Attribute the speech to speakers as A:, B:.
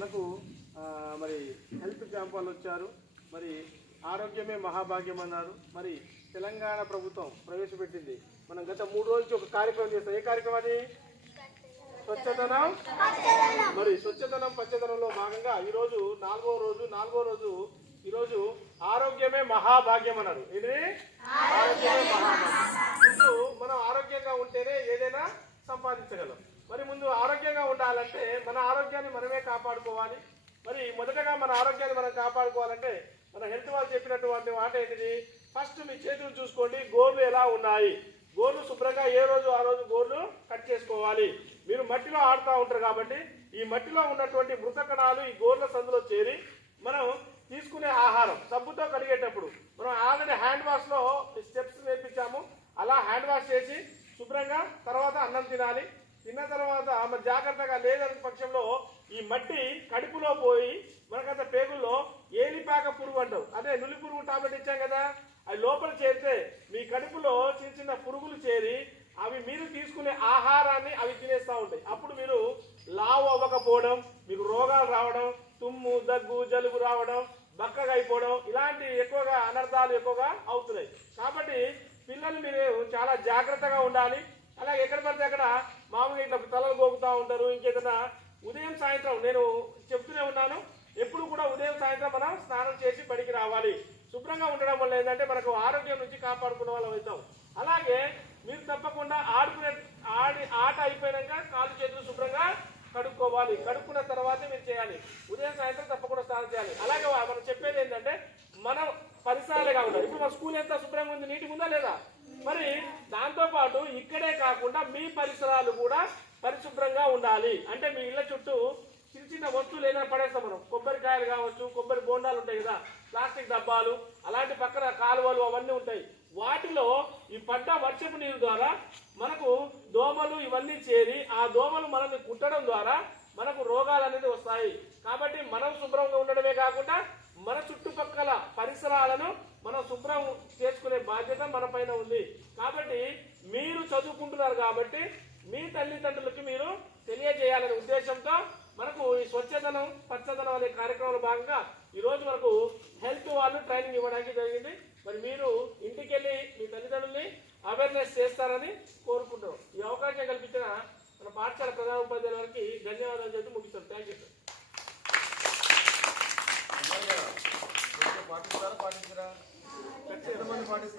A: మనకు మరి health camp వాళ్ళు వచ్చారు. మరి ఆరోగ్యమే మహాభాగ్యం అన్నారు. మరి తెలంగాణ ప్రభుత్వం ప్రవేశపెట్టింది. మనం గత మూడు రోజులకి ఒక కార్యక్రమం చేస్తాం. ఏ కార్యక్రమం అది? స్వచ్ఛతనం. మరి స్వచ్ఛతనం పచ్చదనంలో భాగంగా ఈరోజు నాలుగో రోజు నాలుగో రోజు ఈరోజు ఆరోగ్యమే మహాభాగ్యం అన్నారు. ఇది ఆరోగ్యమే మహాభాగ్యం. ఇప్పుడు మనం ఆరోగ్యంగా ఉంటేనే ఏదైనా సంపాదించగలం. మరి ముందు ఆరోగ్యంగా ఉండాలంటే మన ఆరోగ్యాన్ని మనమే కాపాడుకోవాలి. మరి మొదటగా మన ఆరోగ్యాన్ని మనం కాపాడుకోవాలంటే మన హెల్త్ వాళ్ళు చెప్పినటువంటి మాట ఏంటిది? ఫస్ట్ మీ చేతులు చూసుకోండి గోర్లు ఎలా ఉన్నాయి? గోర్లు శుభ్రంగా ఏ రోజు ఆ రోజు గోర్లు కట్ చేసుకోవాలి. మీరు మట్టిలో ఆడుతూ ఉంటారు కాబట్టి ఈ మట్టిలో ఉన్నటువంటి మృత కణాలు ఈ గోర్ల సందులో చేరి మనం తీసుకునే ఆహారం సబ్బుతో కడిగేటప్పుడు. మనం ఆల్రెడీ హ్యాండ్ వాష్లో స్టెప్స్ నేర్పించాము. అలా హ్యాండ్ వాష్ చేసి శుభ్రంగా తర్వాత అన్నం తినాలి. తిన్న తర్వాత మరి జాగ్రత్తగా లేదన్న పక్షంలో ఈ మట్టి కడుపులో పోయి మనకంత పేగుల్లో ఏలిపాక పురుగు అంటావు. అదే నులి పురుగు టాబ్లెట్ ఇచ్చాం కదా అది లోపల చేరితే మీ కడుపులో చిన్న చిన్న పురుగులు చేరి అవి మీరు తీసుకునే ఆహారాన్ని అవి తినేస్తూ ఉంటాయి. అప్పుడు మీరు లావు అవ్వకపోవడం మీకు రోగాలు రావడం తుమ్ము దగ్గు జలుబు రావడం బక్కగా అయిపోవడం ఇలాంటి ఎక్కువగా అనర్థాలు ఎక్కువగా అవుతున్నాయి. కాబట్టి పిల్లలు మీరు చాలా జాగ్రత్తగా ఉండాలి. అలాగే ఎక్కడ పడితే అక్కడ మామూలుగా ఇట్లా తలలు గోకుతూ ఉంటారు. ఇంకేదైనా ఉదయం సాయంత్రం నేను చెప్తూనే ఉన్నాను. ఎప్పుడు కూడా ఉదయం సాయంత్రం మనం స్నానం చేసి బడికి రావాలి. శుభ్రంగా ఉండడం వల్ల ఏంటంటే మనకు ఆరోగ్యం నుంచి కాపాడుకున్న వాళ్ళం అవుతాం. అలాగే మీరు తప్పకుండా ఆడుకునే ఆడి ఆట అయిపోయాక కాలు చేతులు శుభ్రంగా కడుక్కోవాలి. కడుక్కున్న తర్వాతే మీరు చేయాలి. ఉదయం సాయంత్రం తప్పకుండా స్నానం చేయాలి. అలాగే మనం చెప్పేది ఏంటంటే మనం పరిసరాలుగా ఉండాలి ఇప్పుడు మా స్కూల్ ఎంత శుభ్రంగా ఉంది? నీటిగా ఉందా లేదా? మరి దాంతోపాటు ఇక్కడే కాకుండా మీ పరిసరాలు కూడా పరిశుభ్రంగా ఉండాలి. అంటే మీ ఇళ్ళ చుట్టూ చిన్న చిన్న వస్తువులు ఏదైనా పడేస్తాం మనం. కొబ్బరికాయలు కావచ్చు కొబ్బరి బోండాలు ఉంటాయి కదా ప్లాస్టిక్ డబ్బాలు అలాంటి పక్కన కాలువలు అవన్నీ ఉంటాయి. వాటిలో ఈ పడ్డ వర్షపు నీరు ద్వారా మనకు దోమలు ఇవన్నీ చేరి ఆ దోమలు మనల్ని కుట్టడం ద్వారా మనకు రోగాలు అనేది వస్తాయి. కాబట్టి మనం శుభ్రంగా ఉండడమే కాకుండా మన చుట్టుపక్కల విషయాలను మనం శుభ్రం చేసుకునే బాధ్యత మన పైన ఉంది. కాబట్టి మీరు చదువుకుంటున్నారు కాబట్టి మీ తల్లిదండ్రులకి మీరు తెలియజేయాలనే ఉద్దేశంతో మనకు ఈ స్వచ్ఛదనం పచ్చదనం అనే కార్యక్రమంలో భాగంగా ఈరోజు మనకు హెల్త్ వాళ్ళు ట్రైనింగ్ ఇవ్వడానికి జరిగింది. మరి మీరు ఇంటికి వెళ్ళి మీ తల్లిదండ్రుల్ని అవేర్నెస్ చేస్తారని కోరుకుంటున్నాం. ఈ అవకాశం కల్పించిన మన పాఠశాల ప్రధాన ఉపాధ్యాయుల వారికి ధన్యవాదాలు చెప్తూ ముగిస్తాం. Thank you sir.
B: పాటిస్తారా పాటించరా? ఎంతమంది పాటిస్తారు?